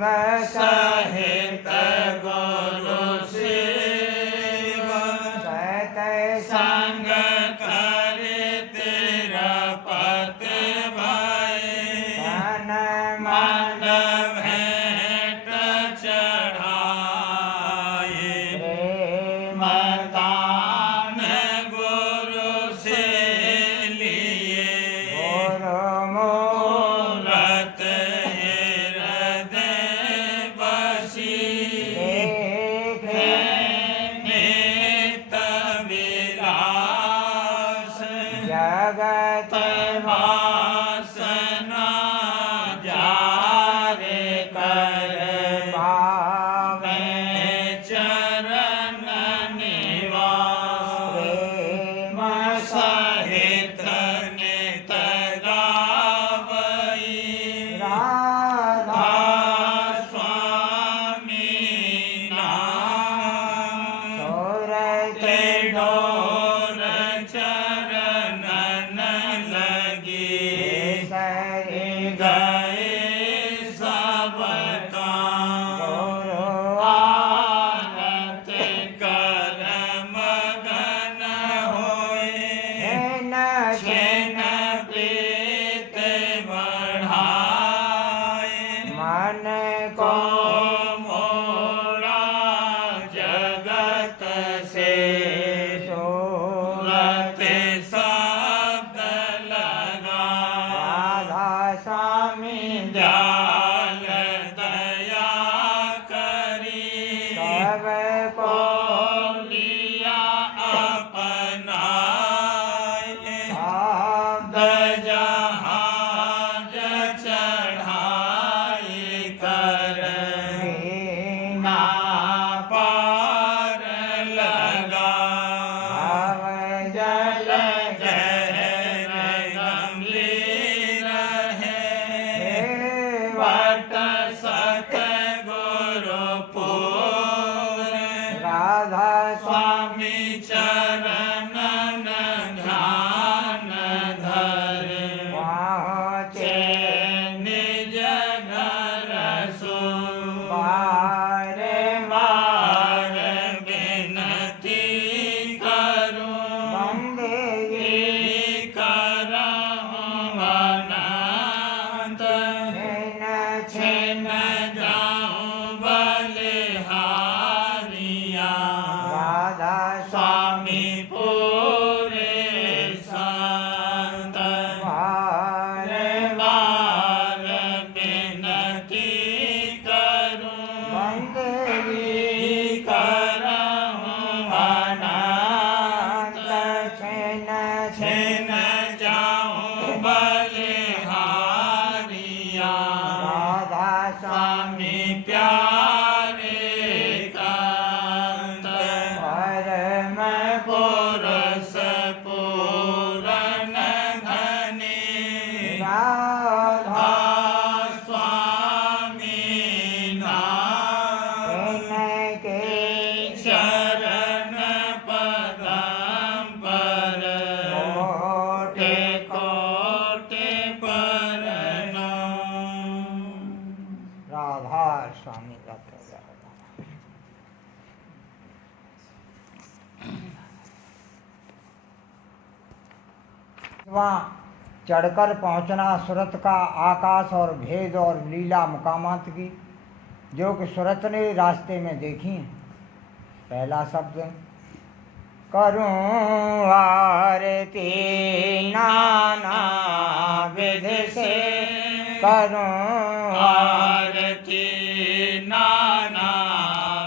संग सहित गुरु शिव सत संग करे तेरा पत भाई तन मन भेंट चढ़ाए प्रेम मदान गुरु से लिए गुरु मूरत हृदय बसी देखे नित विलास जगत वासना जारे कर पावे चरण निवास प्रेम सहित नित गावई राधा स्वामी नाम सुरत ते डोर चरणन लगी सरे गए सब काम गुरु आरत कर मगन होए न छेन प्रीत बढ़ाए मन को को मोड़ा जगत से सूरत सूरत शब्द लगा राधा स्वामी दयाल दया करी सब को लिया अपनाए शब्द जहाज चढ़ाई कर बिना पार लगा भव जल गहर गंभीर है वट वट सत गुरुपुर राधा स्वामी चरणन ध्यान धर पहुँचे निज घर सुर बार मार विनती करूं बंदगी करहूं अनंत छिन छिन जाऊं बलिहारिया राधा स्वामी पूरे संत बार बार विनती करूं बंदगी करहूं अनंत छिन छिन जाऊं बलिहारिया राधा स्वामी प्यारे कांत परम पुरुष पूरन धनी राधा स्वामी नाम के शरण पदम पर कोटि कोटि प्रणाम। राधा स्वामी रथ वहाँ चढ़कर पहुँचना सूरत का आकाश और भेद और लीला मुकामात की जो कि सूरत ने रास्ते में देखी हैं। पहला शब्द करूं आरती नाना विधि से करूं आरती नाना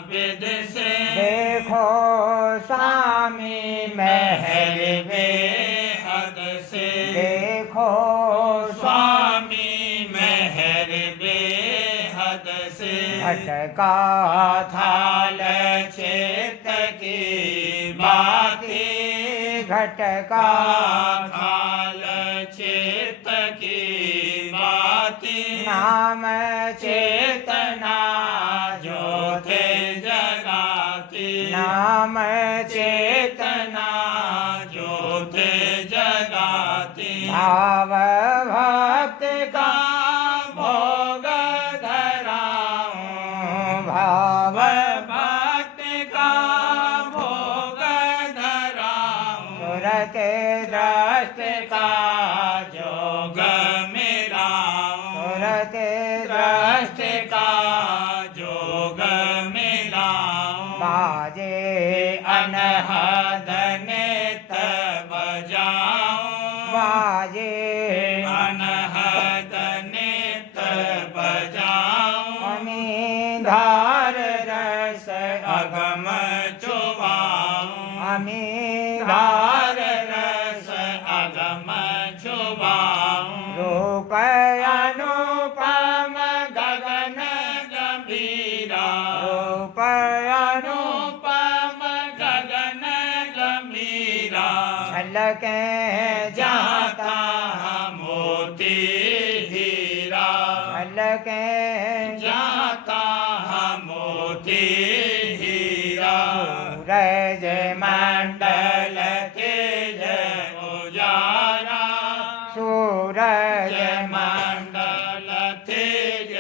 विध से देखो स्वामी महल बेहद से देखो स्वामी मेहर बेहद से भटका थाल चेत की बाती घटका थाल चेत की बाती नाम चेतना ज्योति जगाती नाम चेतना ज्योति जगाती भाव भक्त का भोग धरा धार रस अगम चुबाऊं अमी धार धार रस अगम चुबाऊं रूप अनुपम गगन गंभीरा रूप अनु अनुपम गगन गंभीरा झलके जाता मोती हीरा झलके जाता मोती हीरा सूरज मंडल तेज उजारा सूरज जय मंडल तेज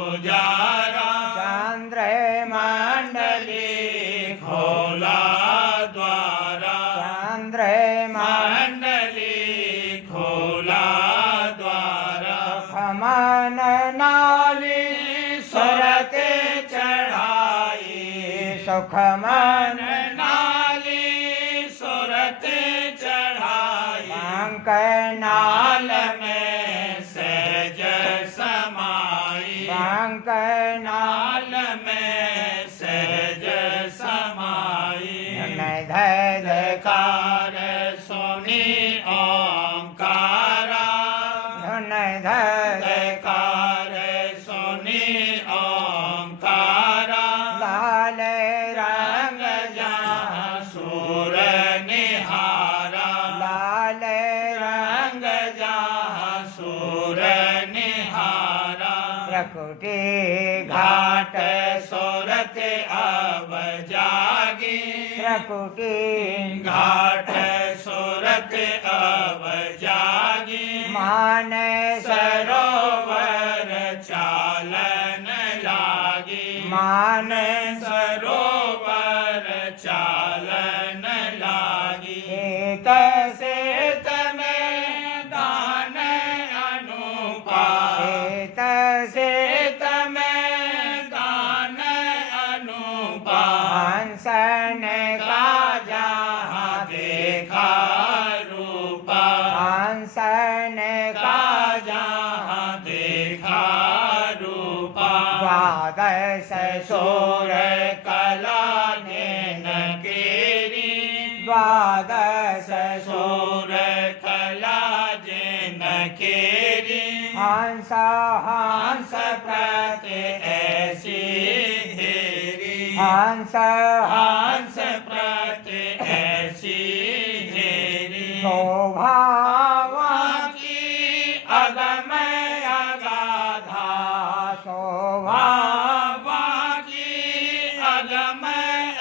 उजारा चंद्र मंडली खोला द्वारा चंद्र मंडली खोला द्वारा खमन नाली सुरते चढ़ाई सुखमन मन नाली सुरते चढ़ाई अंक नाल नाल में सहज समाई अंक नाल नाल में सहज समाई धर कार सुनी ओंकारा धन धर कार सुनी ओंकारा लाल रंग रंग जहाँ सूर निहारा लाल रंग रंग जहाँ सूर निहारा प्रकृति घाट घाट सूरत अब जागी प्रकृति घाट सूरत अब जागी मान सरोवर चालन लागी मान सरोवर चालन लागी एक सेत में दान अनुपा सेत सेत में दान अनुपा हंसन का जहाँ देखा रूपा हंसन का जहाँ देखा रूपा द्वादश सूर सूर कला नैन केरी द्वादश सूर कला जैन केरी हंस हंस हंस प्रति ऐसी हेरी हंस हंस प्रति ऐसी हेरी शोभा वहाँ की अगम अगाधा शोभा वहाँ की अगम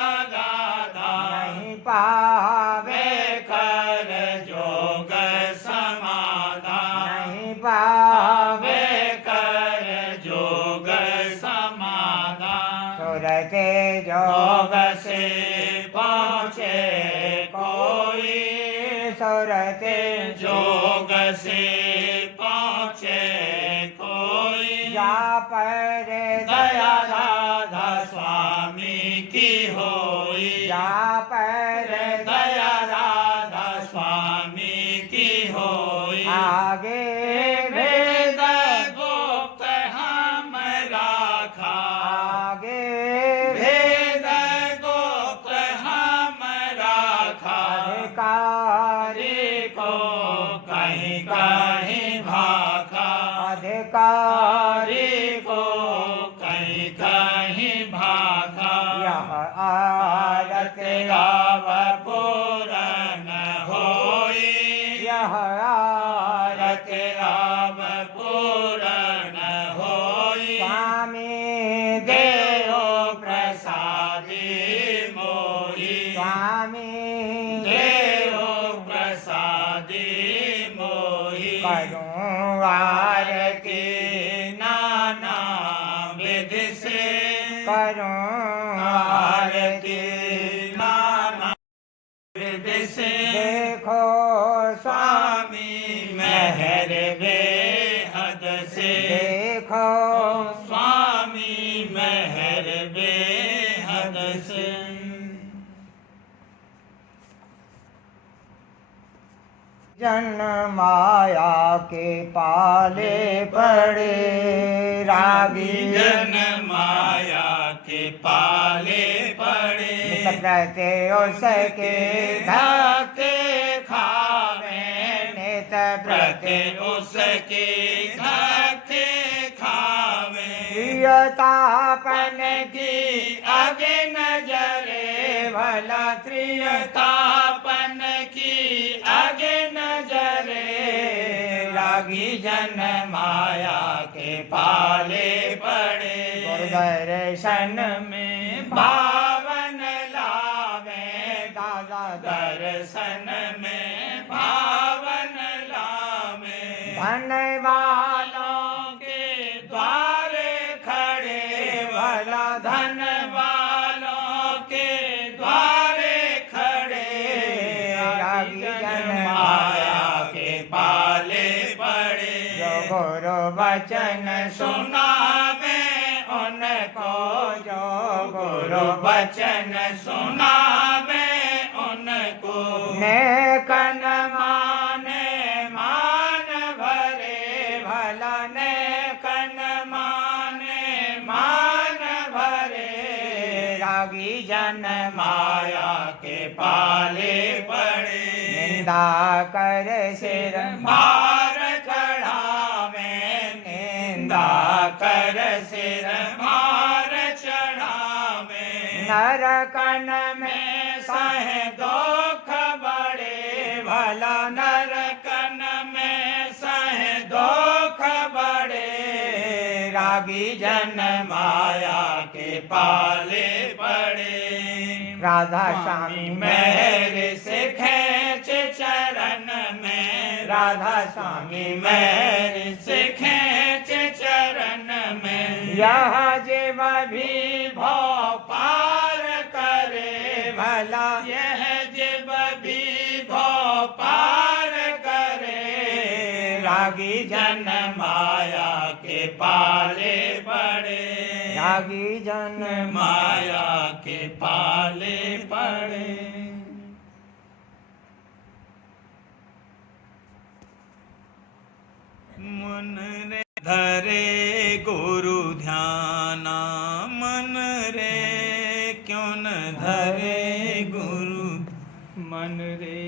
अगाधा नहीं पावे वे कर जोग समाधान नहीं पावे वे कर जोग समाधान सुरते जोग जोग से पहुँचे कोई सुरते जोग से पहुँचे कोई जा पर दया राधा स्वामी की होई जा पर दया राधा स्वामी की होई आगे वेद भेद गुप्त हम राखा आगे वेद गुप्त हम राखा अधिकारी हरि को कहीं कहीं भाखा अधिकारी हरि को कहीं कहीं भाखा यह आरत गाव पूरन होई यह आरत गाव पूरन होई स्वामी देव देव प्रसादी मोही स्वामी देव प्रसादी मोही करूं आरती नाना विधि से करूं आरती नाना विधि से देखो स्वामी स्वामी मेहर बेहद से देखो स्वामी मेहर बेहद से जन्म माया के पाले पड़े रागी जन माया के पाले पड़े प्रत्ये उसके धक्के खावे नित प्रति उसके धक्के खावे प्रियतापन की आगे नजरे भला प्रियतापन की आगे नजरे रागी जन माया के पाले पड़े दर्शन में भावन लावे दादा दर्शन में भावन लावे धन वालों के द्वारे खड़े भला धन वालों के द्वारे खड़े रागी जन माया के पाले पड़े जो गुरु वचन सुनावे उनको जो गुरु वचन सुनावे उनको नेकन माने मान भरे भला नेकन माने मान भरे रागी जन माया के पाले पड़े निंदा कर सिर भार चढ़ावे निंदा कर सिर भार चढ़ावे नरकन में में सहे दुख बड़े भला नरकन में सहे दुख बड़े रागी जन माया के पाले पड़े राधा स्वामी महर से खेच चरण में राधा स्वामी महर से खेच चरण में यह जीव भी भव पार करे भला यह जीव भी भव पार करे रागी जन माया के पाले पड़े रागी जन माया के पाले पड़े मन रे धरे गुरु ध्याना मन रे क्यों न धरे गुरु मन रे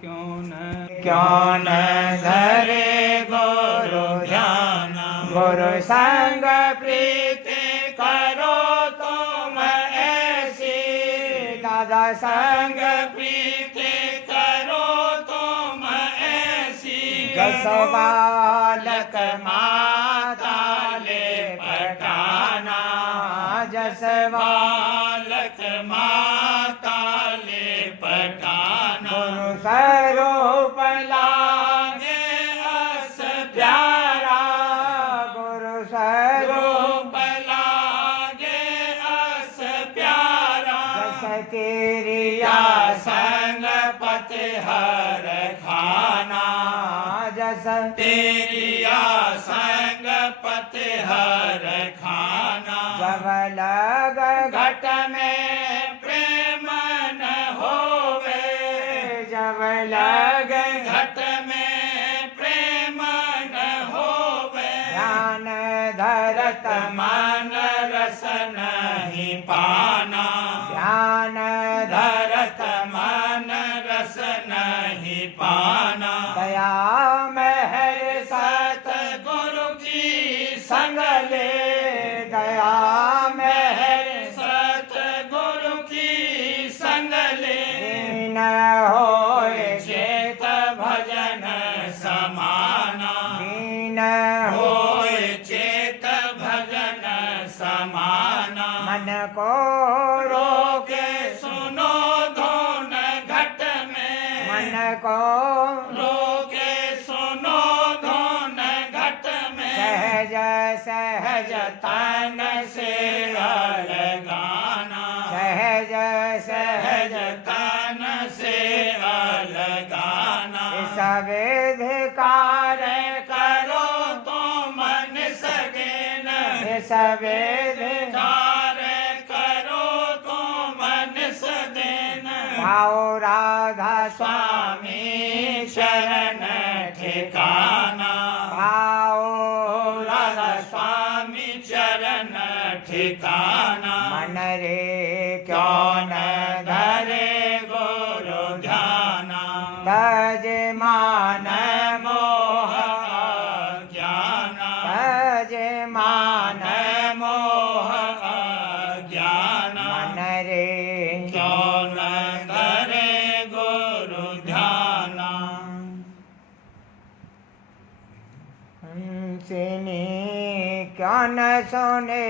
क्यों न धरे गुरु ध्याना गुरु संग प्रीति करो तुम ऐसी दादा संग संग प्रीति करो तुम ऐसी जस बालक माता ले पटाना जस बालक माता ले पटाना गुरु स्वरूप लागे अस प्यारा गुरु स्वरूप रूप लागे अस प्यारा जस तेरी या संग पति हर खाना जस तेरी या संग पति हर खाना जब लग घट में प्रेम न होवे जब लग लग घट में प्रेम न होवे ध्यान धरत मन रस नहीं पाना ध्यान धरत मन रस नहीं पाना दया महर सत गुरु की संग ले दया महर सत गुरु की संग ले दीन होए चेत भजन समाना दीन होए चेत भजन समाना मन को रोके सुनो धुन घट में मन को रोके सुनो धुन घट में सहज सहज तन से अलगाना सहज सहज सहज तन से अलगाना सवेद कार्य करो तो मन सगे न सवेद कार्य करो तो मन सगे न भाव राधा स्वामी शरण न ठिकाना मन रे क्यों न धरे गुरु ध्याना तज मान मोह ज्ञाना तज मान मोह ज्ञाना मन रे क्यों न धरे गुरु ध्याना हंसिनी क्यों न सुने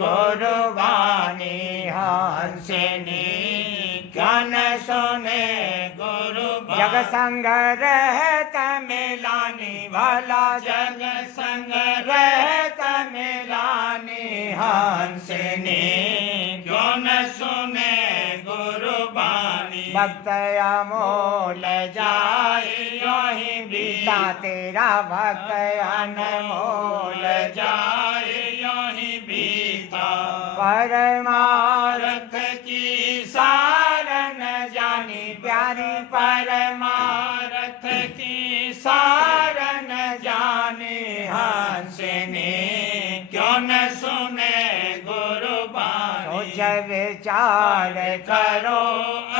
गुरु वाणी हंसिनी क्या न सुने गुरु जग संग रहत मिलानी भला जग संग रहत मिलानी हंसनी क्यों न सुने गुरु बानी भक्त अमोल जाए योहि बीता तेरा भक्त अनमोल जाए योहि बीता परमार्थ रथ की सारन जानी प्यारी परमारथ की सारन जाने हंसने क्यों न सुने गुरु बानी सोच विचार करो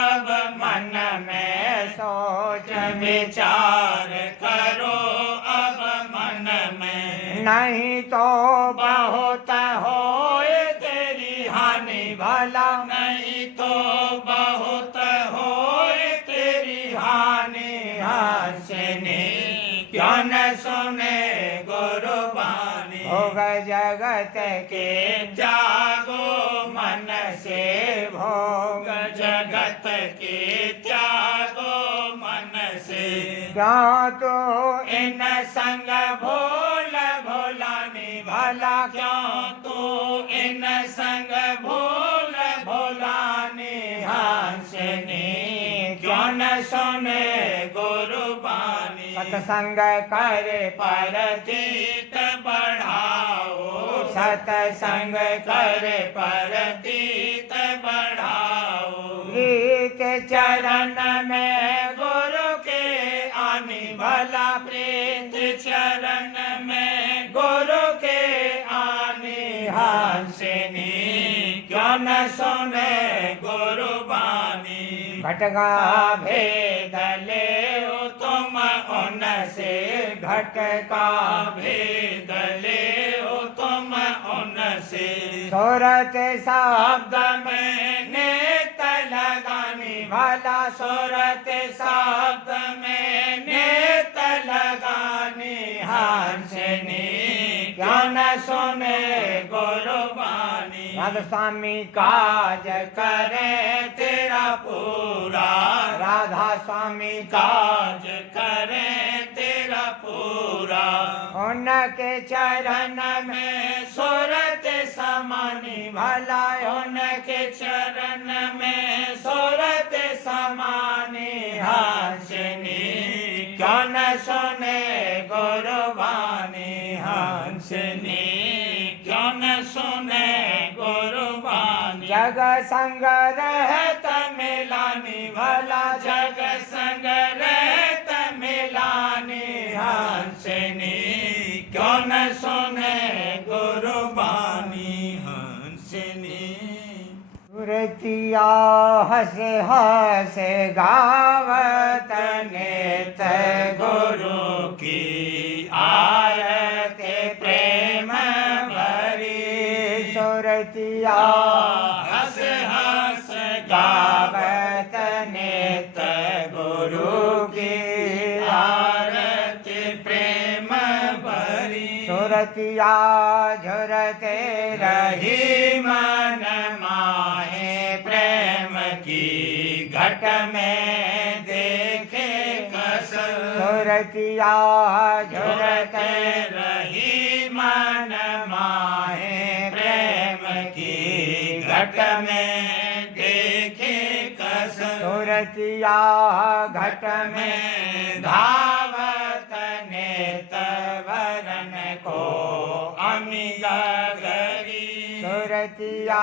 अब मन में सोच विचार करो अब मन में नहीं तो बहुत होए तेरी हानि भला नहीं तो बहुत होए तेरी हानि हंसने क्यों न सुने गुरु बानी भोग जगत के जागो मन से भोग जगत के त्यागो मन से क्यों तो इन संग भोल भोलानी भला क्यों तू इन संग भोल भोलानी हंसनी क्यों न सुने गुरु बानी सत्संग करे परतीत बढ़ाओ सत्संग करे परतीत बढ़ाओ गीत चरण में गुरु के आनी भला प्रीत चरण में गुरु के आनी हंसनी क्यों न सुने गुरु बानी भटका भेद ले तुम उनसे भटका भेद ले तुम उनसे सूरत शब्द शब्द में नेत लगानी भला सूरत शब्द में नेत लगानी हंसनी क्यों न सुने गुरु बानी राधा स्वामी काज करे तेरा पूरा राधा स्वामी काज करे तेरा पूरा उनके चरण में में सूरत समानी भला उनके चरण में सूरत समानी हंसनी क्यों न सुने गुरु बानी हंसनी क्यों न सुने गुरु बानी जग संग रहत मिलानी भला जग संग रहत मिलानी हंसनी क्यों न सुने गुरु बानी हंसनी सुरतिया हस हस गावत नेत गुरु की आरती प्रेम भरी सुरतिया हंस हंस गावत नेत गुरु की आरती प्रेम भरी सुरतिया झुरते रही रही मन माहे प्रेम की घट में देखे कस सुरतिया झुरते झुरते रही मन माहे प्रेम की घट में देखे कस सुरतिया घट में में धावत नेत वरन को अमिगा गरी सुरतिया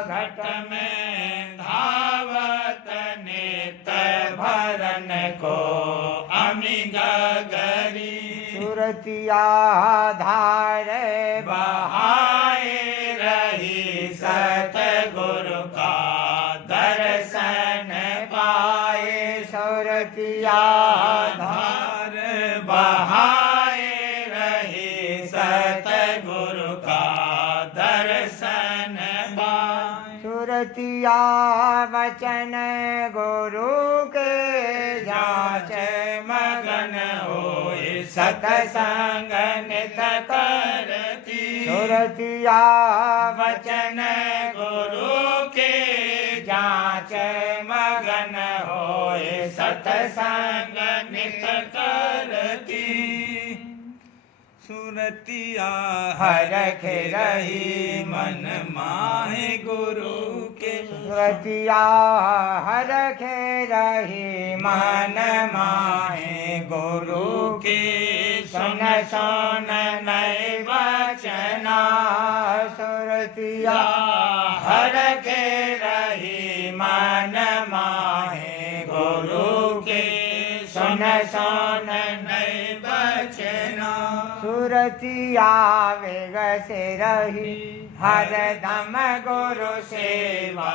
घट घट में धावत नेत भरन को अमिगा गरी सुरतिया धारे बहाए सुरतिया वचन गुरु के जाच मगन होए सतसंग नित करती सुरतिया वचन गुरु के जाच मगन होए सतसंग नित करती सुरतिया हरखे रही मन माहे गुरु के सुरतिया हरखे रही मन माहे गुरु के सुन सुन नए वचना सुरतिया हरखे रही मन माहे गुरु के सुन सुन नए वचना सुरतिया वेग से रही हर दम गुरु सेवा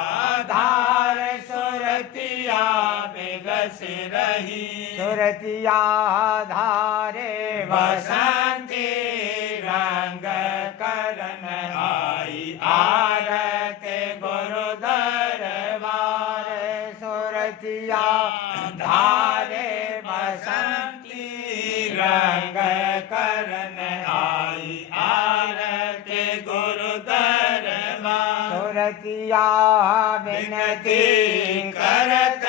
धार सुरतिया बेग से रही सुरतिया धारे बसंती रंग करन आई आरते गुरु दरबार सुरतिया धारे बसंती रंग करन आई आरते गुरु दरबार सुरतिया विनती करत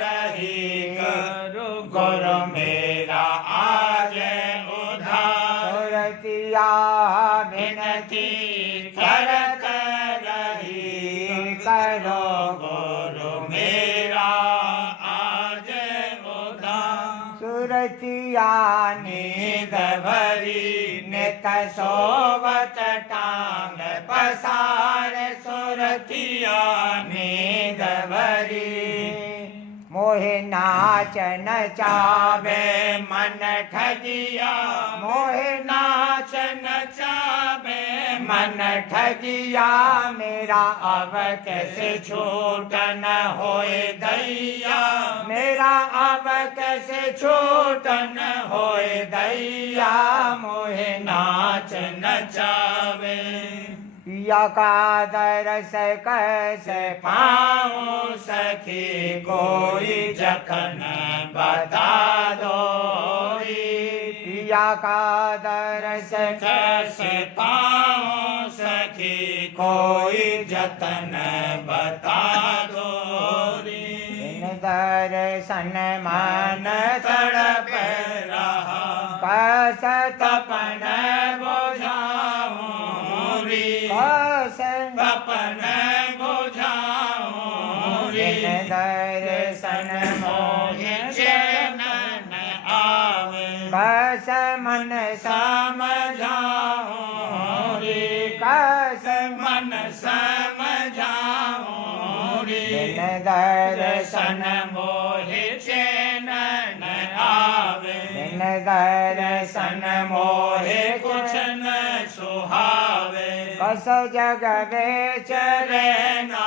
रही करो गुरु मेरा आज उधार सुरतिया विनती करत रही करो गुरु मेरा आज उधार सुरतिया नींद भरी नित सोवत टांग पसार सुरतिया नींद भरी मोहे नाच नचावे मन ठगिया मोहे नाच नचावे मन ठगिया मेरा अब कैसे छूट न होए दैया मेरा अब कैसे छूट न होए दैया मोहे नाच नचावे पिया का दरस कैसे पाऊं सखी कोई जखन बता दो पिया का दरस कैसे पाऊं सखी कोई जतन बता दो इन दर्शन मन तड़प रहा कस तपन बुझाऊं कस तपन बुझाऊं इन दर्शन मोहे चैन न आवे कस मन समझाऊं कस मन समझाऊं इन दर्शन दर्शन मोहे चैन न आवे इन दर्शन मोहे कुछ न सुहावे कस जग बेच रहना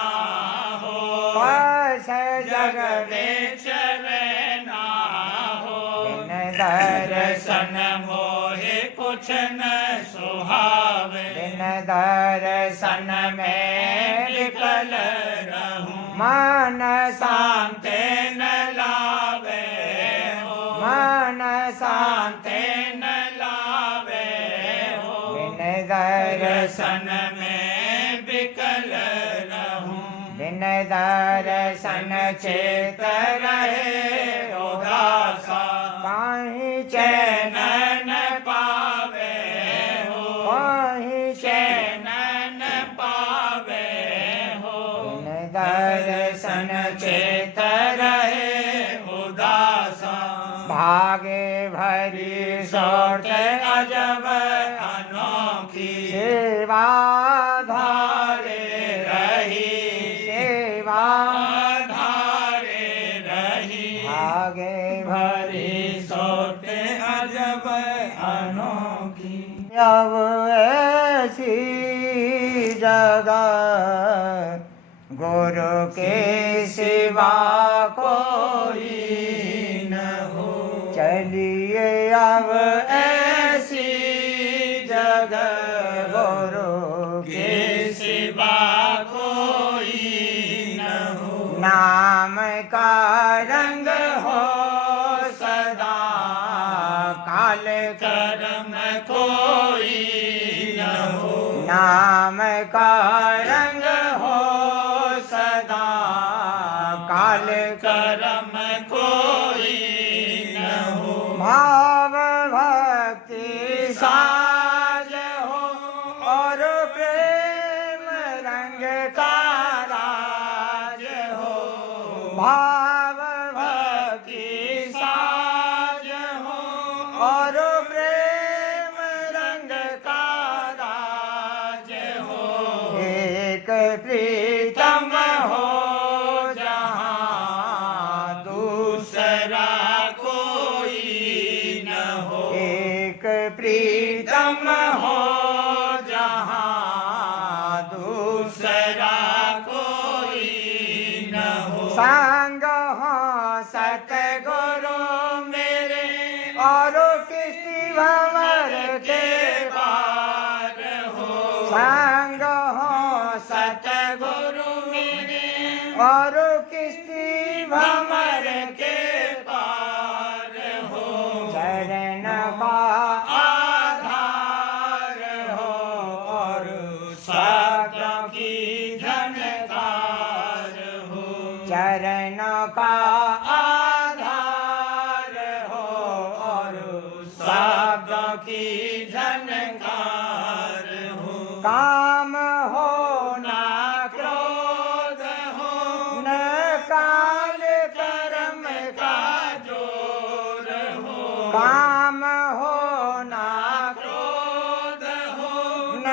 हो कस जग जग बेच रहना हो इन दर्शन दर्शन मोहे कुछ न सुहावे इन दर्शन में निकल रहूं मन शांत न लावे हो मन शांत न लावे हो इन दर्शन दर्शन में विकल रहूं इन दर्शन चेत रहे उदासा काहीं चैन चैन न पावे हो काहीं चैन न पावे हो इन दर्शन चेत रहे उदासा भागे भरी सोट अजब अनोखी सेवा धारे रही सेवा धारे रही भागे भरी सोट अजब अनोखी अब ऐसी जगह गुरु के सिवा कोई न हो चलिए अब ऐसी जगह गुरु के के सिवा कोई नाम का रंग हो सदा काल कर्म कोई न हो। नाम का रंग हो सदा काल कर्म कोई न हो। भाव भक्ति साज हो और प्रेम रंग का राज हो। भाव भक्ति साज हो और प्रेम रंग का राज हो। एक प्रीतम हो जहाँ दूसरा कोई न हो। एक प्रीतम हो जहाँ दूसरा कोई न हो। संग हो सतगुरु मेरे और किसी भंवर के पार हो। संग हो सतगुरु मेरे और किसी भंवर के पार हो। चरण का आधार हो और साधु की झनकार हो। चरण का आधार हो और साधु की झनकार हो। काम हो ना क्रोध हो न काल कर्म का जोर हो। काम हो ना क्रोध हो न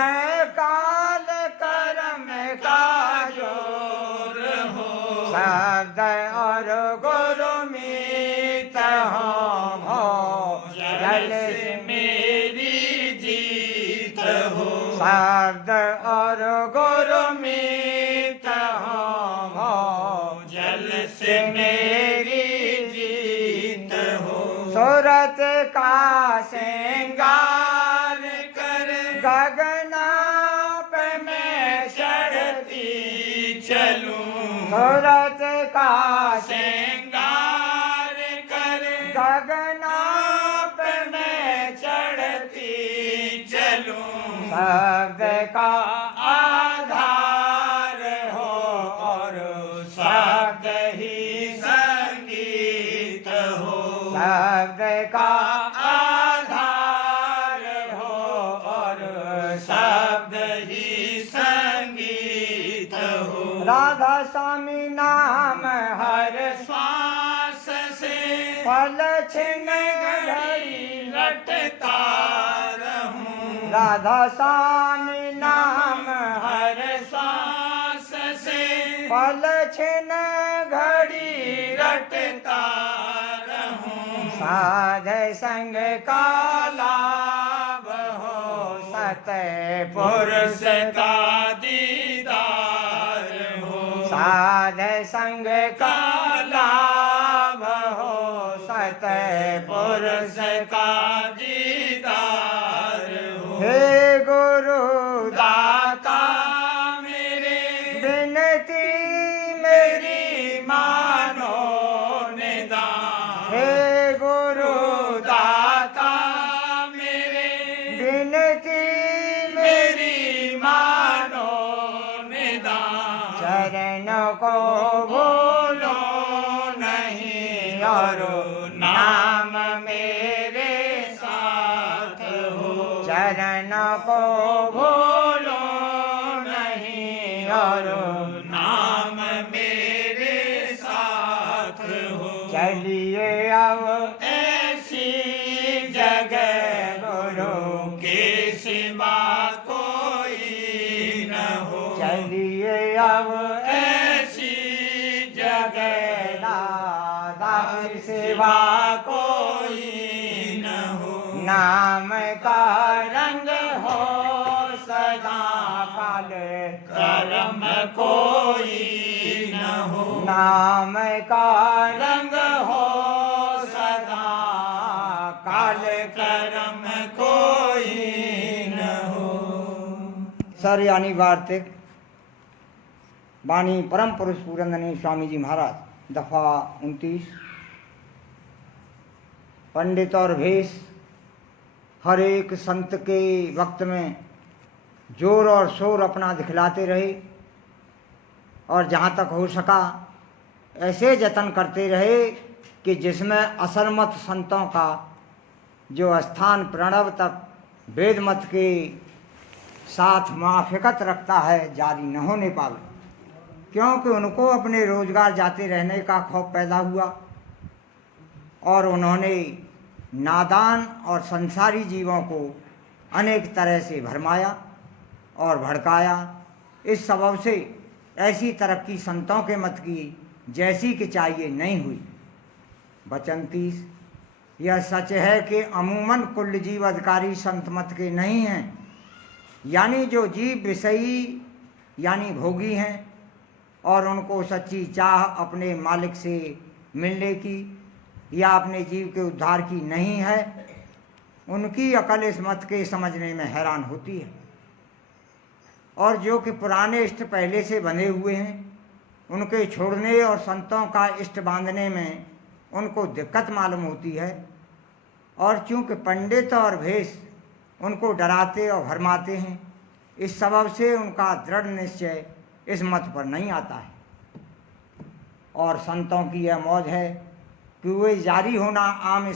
काल कर्म का जोर हो। शब्द और गुरु मीत हो जल से मेरी जीत हो। शब्द और गुरु मीत हो जल से मेरी जीत हो। सूरत का श्रृंगार कर गगनाप में चढ़ती चलूं। सूरत का श्रृंगार कर गगनाप में चढ़ती चलूं। शब्द का आधार हो और शब्द ही संगीत हो। शब्द का आधार हो और शब्द ही संगीत हो। राधा स्वामी नाम हर श्वास से फल छिन घड़ी लटता रहूं। राधा स्वामी नाम हर श्वास से फल छिन घड़ी रटता रहूं। साध संग का लाभ हो सत पुरुष का दीदार हो। साध संग का लाभ हो सत पुरुष का दीदार हो। हे गुरु दाता मेरे विनती मेरी मानो निदान। हे गुरु दाता मेरे विनती मेरी मानो निदान। चरण को भूलो नहीं और नाम मेरे साथ हो। चरण को भूलो नहीं और नाम मेरे साथ हो। चलिए अब ऐसी जगह गुरु के सिवा कोई न हो। चलिए अब ऐसी जगह दादा की सिवा सेवा कोई न हो। नाम का रंग हो सदा काल कर्म कोई न हो। नाम का रंग हो सदा काल कर्म कोई न हो। सर यानी वार्तिक वाणी परम पुरुष पूरंदनी स्वामी जी महाराज, दफा 29। पंडित और भेष हर एक संत के वक्त में जोर और शोर अपना दिखलाते रहे और जहाँ तक हो सका ऐसे जतन करते रहे कि जिसमें असल मत संतों का जो स्थान प्रणव तक वेद मत के साथ मुआफ़िकत रखता है जारी न होने पावे, क्योंकि उनको अपने रोजगार जाते रहने का खौफ पैदा हुआ और उन्होंने नादान और संसारी जीवों को अनेक तरह से भरमाया और भड़काया। इस सबब से ऐसी तरक्की संतों के मत की जैसी कि चाहिए नहीं हुई। वचन 30। यह सच है कि अमूमन कुल जीव अधिकारी संत मत के नहीं हैं, यानी जो जीव विषयी यानी भोगी हैं और उनको सच्ची चाह अपने मालिक से मिलने की या अपने जीव के उद्धार की नहीं है, उनकी अकल इस मत के समझने में हैरान होती है। और जो कि पुराने इष्ट पहले से बंधे हुए हैं, उनके छोड़ने और संतों का इष्ट बांधने में उनको दिक्कत मालूम होती है। और चूँकि पंडित और भेष उनको डराते और भरमाते हैं, इस सबब से उनका दृढ़ निश्चय इस मत पर नहीं आता है। और संतों की यह मौज है कि वे जारी होना आम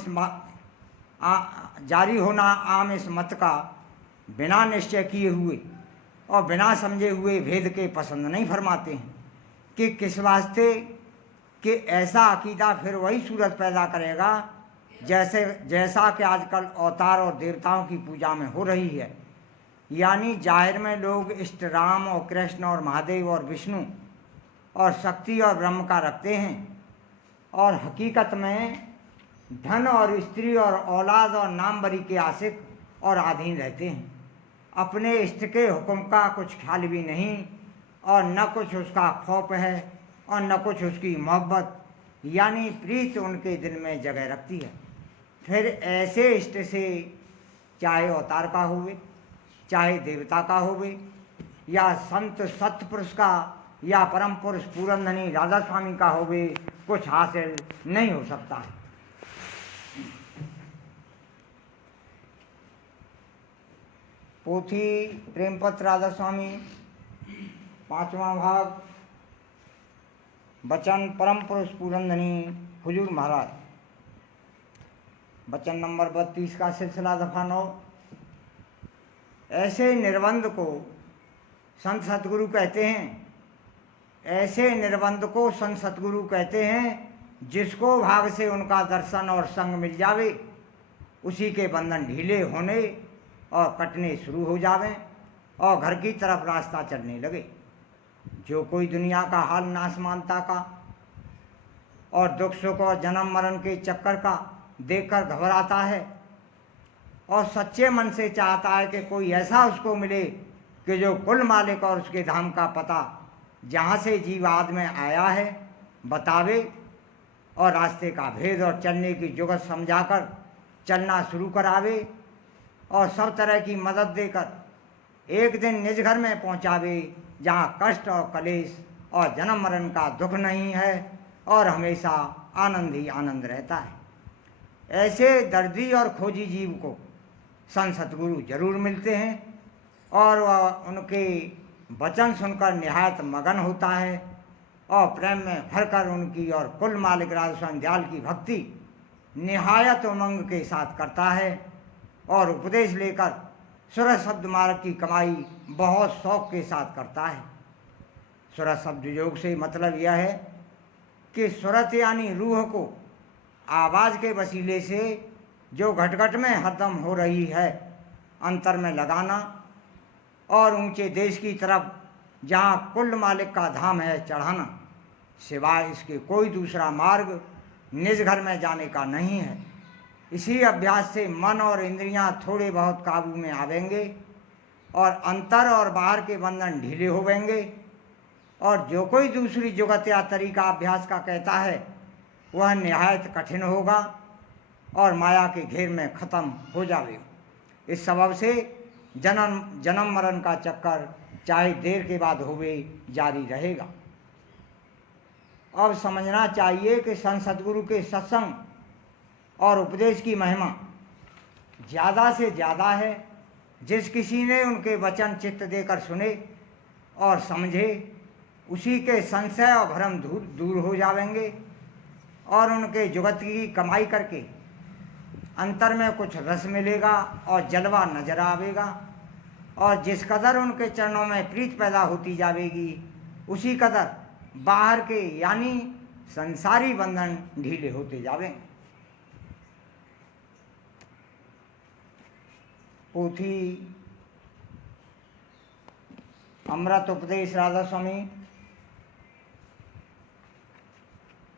इस मत का बिना निश्चय किए हुए और बिना समझे हुए भेद के पसंद नहीं फरमाते हैं कि किस वास्ते कि ऐसा अकीदा फिर वही सूरत पैदा करेगा जैसा कि आजकल अवतार और देवताओं की पूजा में हो रही है। यानी जाहिर में लोग इष्ट राम और कृष्ण और महादेव और विष्णु और शक्ति और ब्रह्म का रखते हैं, और हकीकत में धन और स्त्री और औलाद और नामवरी के आशिक और अधीन रहते हैं। अपने इष्ट के हुक्म का कुछ ख्याल भी नहीं और न कुछ उसका खौफ है और न कुछ उसकी मोहब्बत यानी प्रीत उनके दिल में जगह रखती है। फिर ऐसे इष्ट से चाहे अवतार का होवे, चाहे देवता का होवे, या संत सत्पुरुष का या परम पुरुष पूरंधनी राधा स्वामी का होवे, कुछ हासिल नहीं हो सकता है। पोथी प्रेमपत्र राधा स्वामी, 5वां भाग। वचन परम पुरुष पूरंधनी हुजूर महाराज। वचन नंबर 32 का सिलसिला दफा 9। ऐसे निर्बंध को संत सतगुरु कहते हैं, ऐसे निर्बंध को संत सतगुरु कहते हैं जिसको भाग से उनका दर्शन और संग मिल जावे, उसी के बंधन ढीले होने और कटने शुरू हो जावें और घर की तरफ रास्ता चलने लगे। जो कोई दुनिया का हाल नासमानता का और दुख सुख और जन्म मरण के चक्कर का देखकर घबराता है और सच्चे मन से चाहता है कि कोई ऐसा उसको मिले कि जो कुल मालिक और उसके धाम का पता जहाँ से जीवाद में आया है बतावे और रास्ते का भेद और चलने की जुगत समझाकर चलना शुरू करावे और सब तरह की मदद देकर एक दिन निज घर में पहुँचावे जहाँ कष्ट और कलेश और जन्म मरण का दुख नहीं है और हमेशा आनंद ही आनंद रहता है। ऐसे दर्दी और खोजी जीव को संत सतगुरु जरूर मिलते हैं और वह उनके वचन सुनकर निहायत मगन होता है और प्रेम में भरकर उनकी और कुल मालिक राधा स्वामी दयाल की भक्ति निहायत उमंग के साथ करता है और उपदेश लेकर सुरत शब्द मार्ग की कमाई बहुत शौक के साथ करता है। सुरत शब्द योग से मतलब यह है कि सुरत यानी रूह को आवाज़ के वसीले से जो घट में हरदम हो रही है अंतर में लगाना और ऊंचे देश की तरफ जहाँ कुल मालिक का धाम है चढ़ाना, सिवाय इसके कोई दूसरा मार्ग निज घर में जाने का नहीं है। इसी अभ्यास से मन और इंद्रियां थोड़े बहुत काबू में आवेंगे और अंतर और बाहर के बंधन ढीले होवेंगे और जो कोई दूसरी जुगत या तरीका अभ्यास का कहता है वह निहायत कठिन होगा और माया के घेर में ख़त्म हो जाएगा। इस सबब से जन्म मरण का चक्कर चाहे देर के बाद होवे जारी रहेगा। अब समझना चाहिए कि संत सतगुरु के सत्संग और उपदेश की महिमा ज़्यादा से ज़्यादा है। जिस किसी ने उनके वचन चित्त देकर सुने और समझे, उसी के संशय और भ्रम दूर हो जाएंगे और उनके जुगत की कमाई करके अंतर में कुछ रस मिलेगा और जलवा नजर आवेगा। और जिस कदर उनके चरणों में प्रीत पैदा होती जाएगी, उसी कदर बाहर के यानी संसारी बंधन ढीले होते जावेंगे। पोथी अमृत उपदेश राधा स्वामी,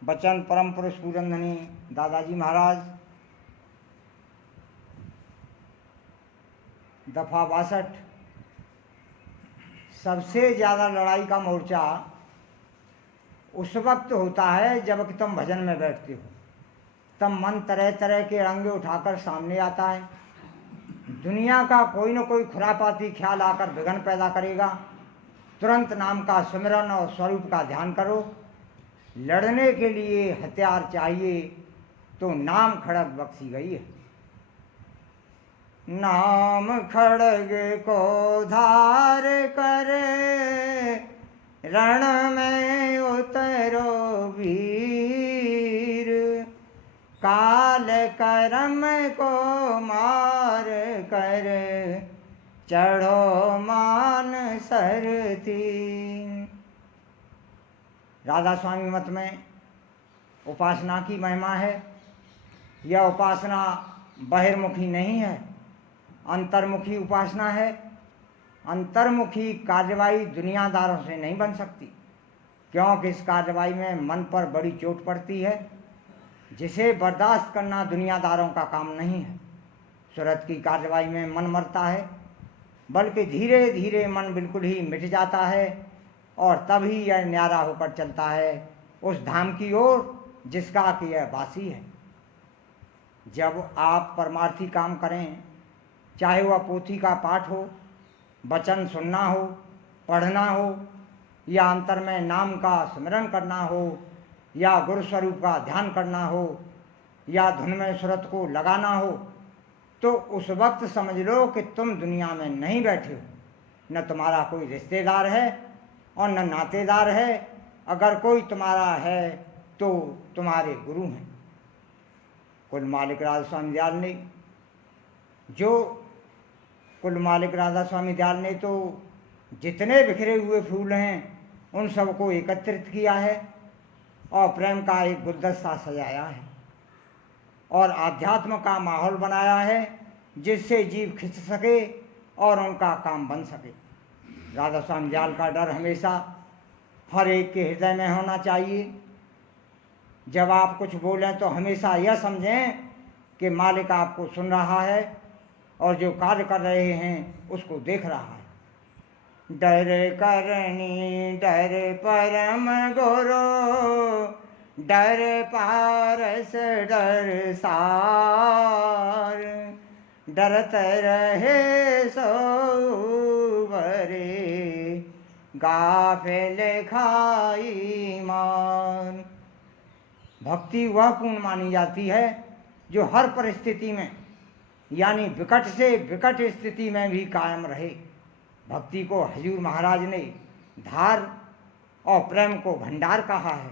वचन परम पुरुष पूरनधनी दादाजी महाराज, दफा 62। सबसे ज़्यादा लड़ाई का मोर्चा उस वक्त होता है जब कि तुम भजन में बैठते हो। तब मन तरह तरह के रंगे उठाकर सामने आता है। दुनिया का कोई न कोई खुरापाती ख्याल आकर विघ्न पैदा करेगा। तुरंत नाम का सुमिरन और स्वरूप का ध्यान करो। लड़ने के लिए हथियार चाहिए तो नाम खड़ग बख्शी गई है। नाम खड़ग को धार करे, रण में उतरो वीर, काल करम को मार कर चढ़ो मान सरती। राधा स्वामी मत में उपासना की महिमा है। यह उपासना बहिर्मुखी नहीं है, अंतर्मुखी उपासना है। अंतर्मुखी कार्यवाही दुनियादारों से नहीं बन सकती, क्योंकि इस कार्यवाही में मन पर बड़ी चोट पड़ती है, जिसे बर्दाश्त करना दुनियादारों का काम नहीं है। सूरत की कार्यवाही में मन मरता है, बल्कि धीरे धीरे मन बिल्कुल ही मिट जाता है और तभी यह न्यारा होकर चलता है उस धाम की ओर जिसका कि यह वासी है। जब आप परमार्थी काम करें, चाहे वह पोथी का पाठ हो, वचन सुनना हो, पढ़ना हो, या अंतर में नाम का स्मरण करना हो, या गुरु स्वरूप का ध्यान करना हो, या धुन में सूरत को लगाना हो, तो उस वक्त समझ लो कि तुम दुनिया में नहीं बैठे हो। न तुम्हारा कोई रिश्तेदार है और न नातेदार है। अगर कोई तुम्हारा है तो तुम्हारे गुरु हैं। कुल मालिक राधा स्वामी दयाल ने राधा स्वामी दयाल ने तो जितने बिखरे हुए फूल हैं उन सबको एकत्रित किया है और प्रेम का एक गुलदस्ता सजाया है और आध्यात्म का माहौल बनाया है, जिससे जीव खिंच सके और उनका काम बन सके। राधा स्वामी दयाल का डर हमेशा हर एक के हृदय में होना चाहिए। जब आप कुछ बोलें तो हमेशा यह समझें कि मालिक आपको सुन रहा है और जो कार्य कर रहे हैं उसको देख रहा है। डर करनी डर परम गुरु, डर पारस डर सार, डरत रहे सो बरे, गाफिल खाई मान। भक्ति वह पूर्ण मानी जाती है जो हर परिस्थिति में यानी विकट से विकट स्थिति में भी कायम रहे। भक्ति को हजूर महाराज ने धार और प्रेम को भंडार कहा है।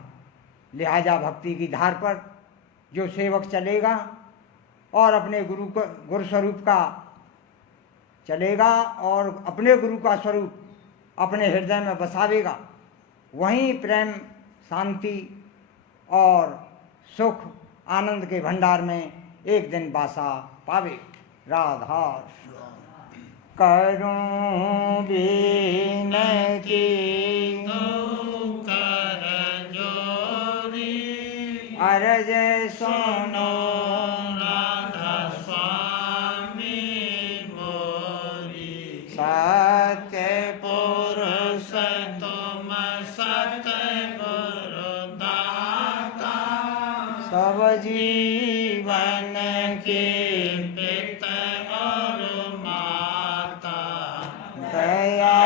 लिहाजा भक्ति की धार पर जो सेवक चलेगा और अपने गुरु स्वरूप का चलेगा और अपने गुरु का स्वरूप अपने हृदय में बसावेगा, वहीं प्रेम, शांति और सुख आनंद के भंडार में एक दिन वासा पावे। राधा करूं बिनती कर जोरी, अरज सुनो राधा स्वामी मोरी। सत्य पुरुष तुम सतगुरु दाता, सब जीवन के पिता और माता। दया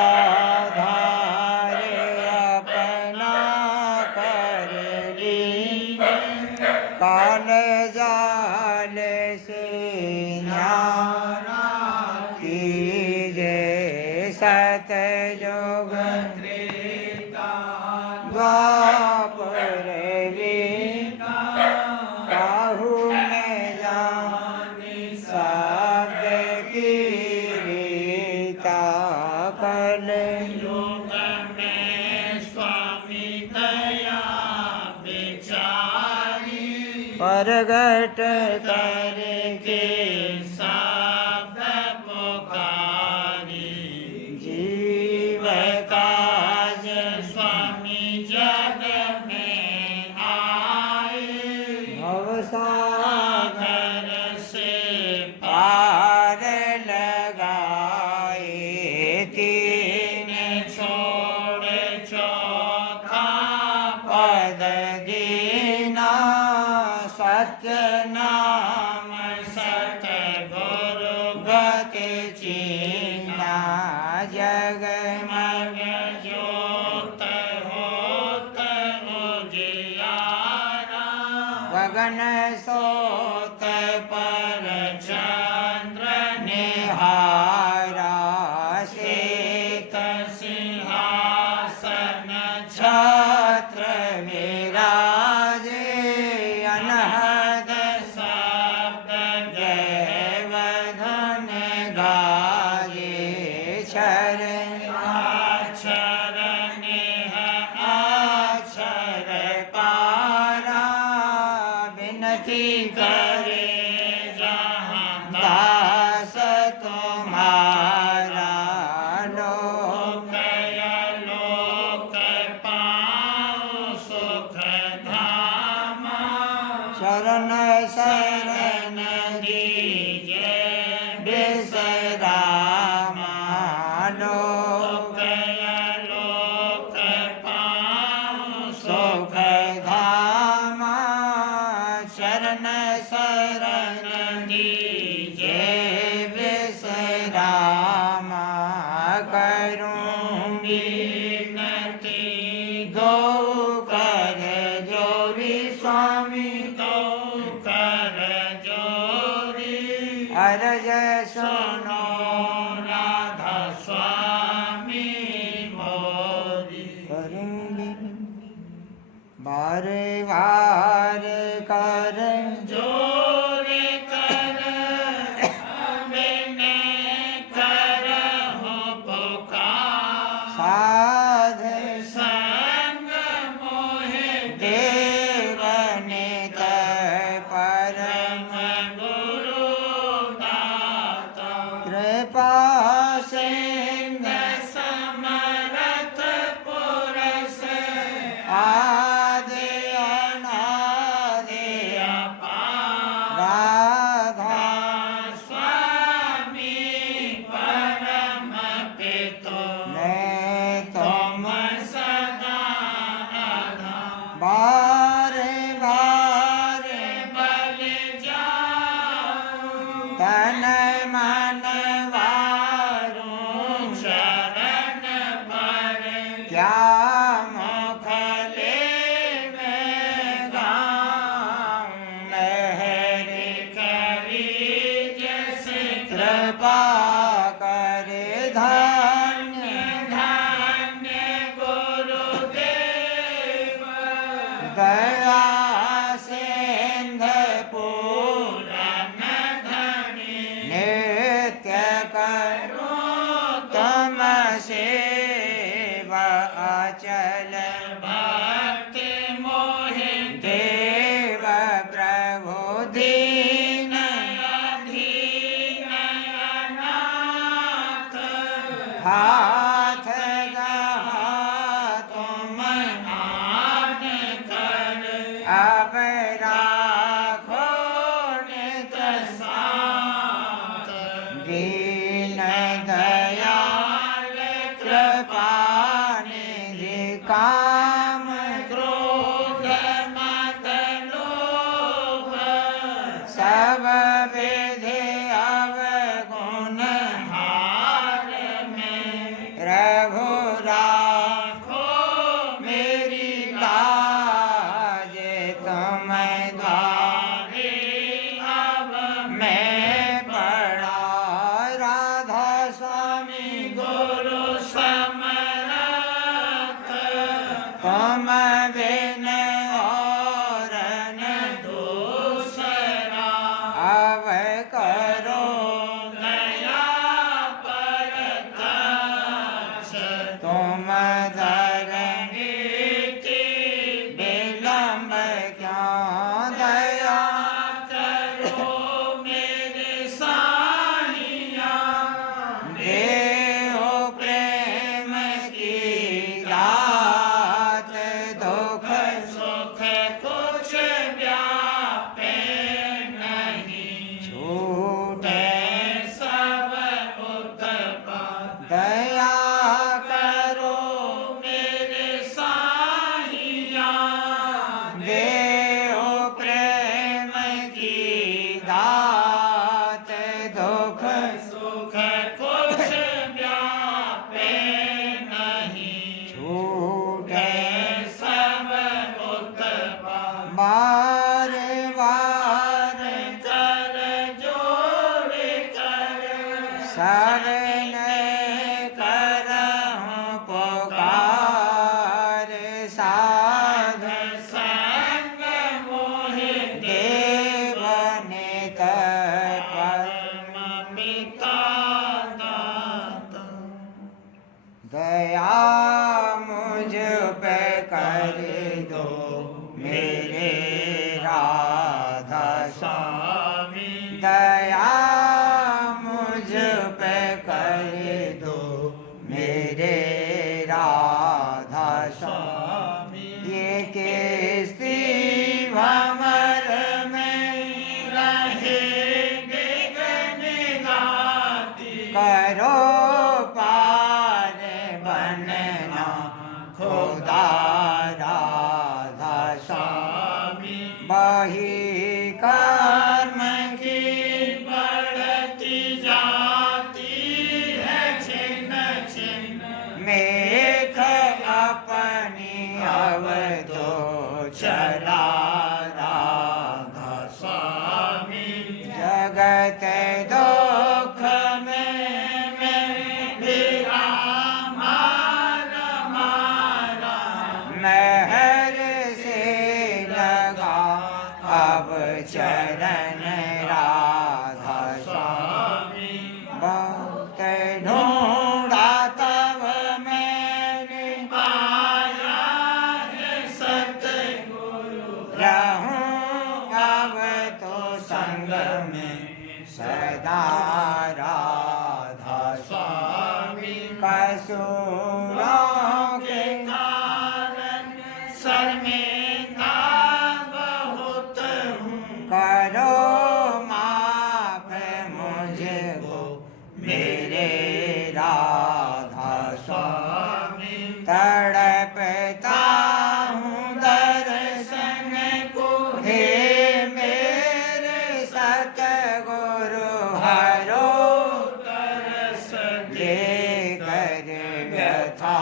द्वापर काहू में जानी शब्द की रीता कल युग में स्वामी दया विचारी प्रगट करके शब्द पुकारी जीव काज स्वामी जग में आए भवसागर सागर से पार लगाए तीन छोड़ चौथा पद दीना सत्य नाम सत गुरु गति चीना जग मग जोत होत उजियारा गगन सोत पर चंद्र निहारा श्वेत सिंहासन छत्र विराजे अनहद शब्द देवधन गाये क्षर अक्षर नेह अक्षर पारा विनती करे जहाँ दास तुम्हारा लोक लोक पाऊँ सुख धामा शरण शरण दीजे विश्रामा लोक लोक पाऊँ सुख धामा शरण शरण दीजे विश्रामा करूँगी विनती दो कर जोरी स्वामी तो कर जोरी अरज सुनो राधा स्वामी मोरी करूँगी बार बार कर जोरे कर मैंने कर हो पुकार साध संग मोहे देव नित परम गुरु दाता कृपा सिंध समरथ पुरस आदि अनादि अपार राधा स्वामी परम पितो ने तुम सदा आधा बार बार बल जाऊं तन मन वारूं शरण पर क्या मुखले में गाऊं लहरी करी जैसे कृपा करे धन्य धन्य गुरुदेव दया सिंध पूर्ण पूरन धनी नित्य करो तुम सेवा अचल भक्ति मोहि देव प्रभु दीन अधीन अनाथ हाथ गहा तुम आन कर अब राखो नित साथ दीन दयाल कृपा निधि काम क्रोध मद लोभ सब विधि अवगुण हार में रघुराखो मेरी लाज तुम द्वारे अब मैं पड़ा राधा स्वामी गुरु समरथ तुम बिन और न दूसरा अब करो दया परतक्ष तुम धर इति विलम्ब क्यों दया करो मेरे साहिया देहो प्रेम की दात दुख सुख कुछ व्यापे नहीं छूटे सब उत्पाद दया करो मेरे साहिया देहो प्रेम की दात दुख सुख कुछ व्यापे नहीं छूटे सब उत्पाद बार बार कर जोड़ कर शरण करहूं पुकार साध संग मोहि देव नित परम पिता दाता दया मुझ पे कर दो मेरे राधा स्वामी दया मुझ पे कर दो मेरे राधा स्वामी ये किस्ती भंवर में रहेंगे गनगाती करो पार बनना खुदा राधा स्वामी बही कर्म की बढ़ती जाती है छिन्न छिन्न मेघ अपनी अब तो चला राधा स्वामी जगत दुख में मेरा मारा मारा महर से लगा अब चरण राधा स्वामी बहुत ढूंढा तब मैंने पाया है सतगुरु रहूं अब तो संग में सदा राधा स्वामी कसूरों के कारण शर्मिंदा बहुत हूँ करो माफ मुझको मेरे राधा स्वामी तड़पता हूँ दर्शन को हे मेरे सतगुरु हरो तरस लेकर व्यथा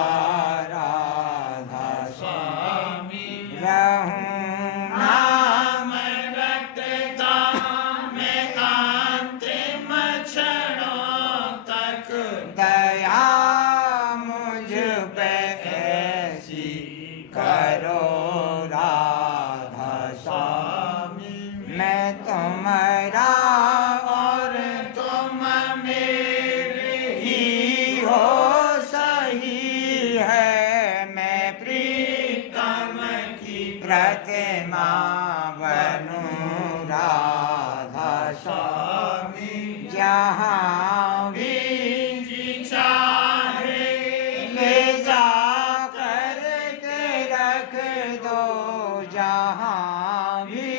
राधा स्वामी रहूं नाम नाम रटता मैं अंतिम क्षणों तक दया मुझ पे ऐसी करो राधा स्वामी मैं तुम्हारा और तुम मेरे ही हो सही है मैं प्रीतम की प्रतिमा बनूं राधा स्वामी जहाँ भी जी चाहे ले जा कर के रख दो जहाँ भी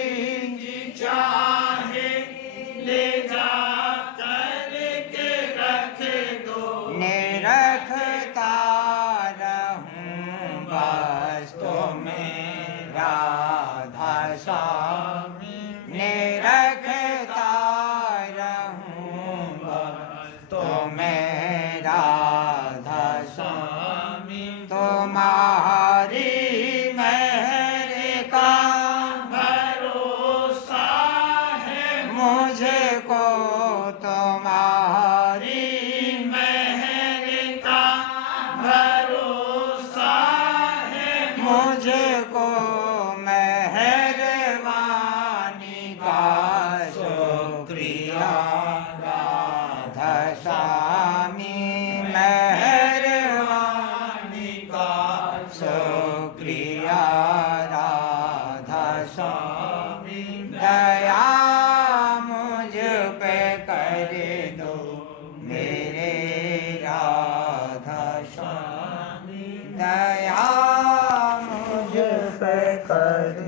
जी चाहे ले जा कर के रख दो निरखता रहूं बस तुम्हें राधा स्वामी निरखता रहूं बस तुम्हें राधा स्वामी स्वामी तुम्हारी मेहर का भरोसा है मुझको तुम्हारी मेहर का भरोसा है मुझको मेहरबानी का शुक्रिया राधा स्वामी मेहरबानी का शुक्रिया राधा स्वामी दया मुझ पे कर दो मेरे राधा स्वामी दया मुझ पे कर